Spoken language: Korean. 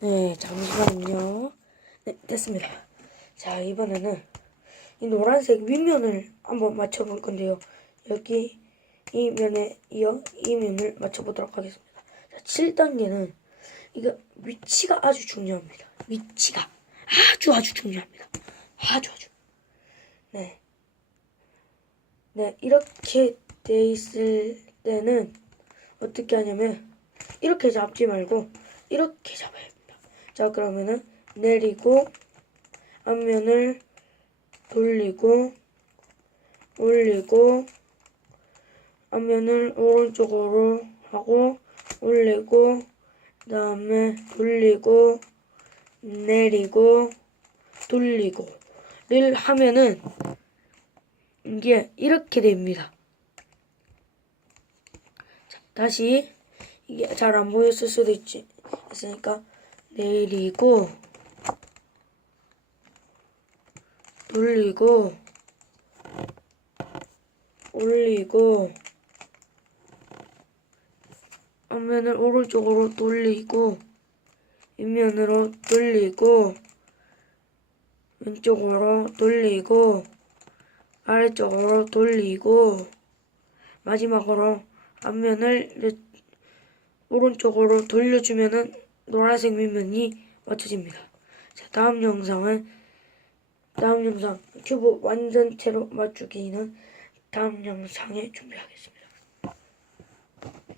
네, 잠시만요. 네, 됐습니다. 자, 이번에는 이 노란색 윗면을 한번 맞춰볼 건데요. 여기 이 면에 이어 이 면을 맞춰보도록 하겠습니다. 자, 7단계는 이거 위치가 아주 중요합니다. 위치가 아주 아주 중요합니다. 아주 아주. 네. 네, 이렇게 돼 있을 때는 어떻게 하냐면 이렇게 잡지 말고 이렇게 합니다. 자, 그러면은 내리고 앞면을 돌리고 올리고 앞면을 오른쪽으로 하고 올리고 그다음에 돌리고 내리고 돌리고를 하면은 이게 이렇게 됩니다. 자, 다시 이게 잘 안 보였을 수도 있지 있으니까 내리고 돌리고 올리고 앞면을 오른쪽으로 돌리고 윗면으로 돌리고 왼쪽으로 돌리고 아래쪽으로 돌리고 마지막으로 앞면을 오른쪽으로 돌려주면은 노란색 밑면이 맞춰집니다. 자, 다음 영상은 다음 영상 큐브 완전체로 맞추기는 다음 영상에 준비하겠습니다.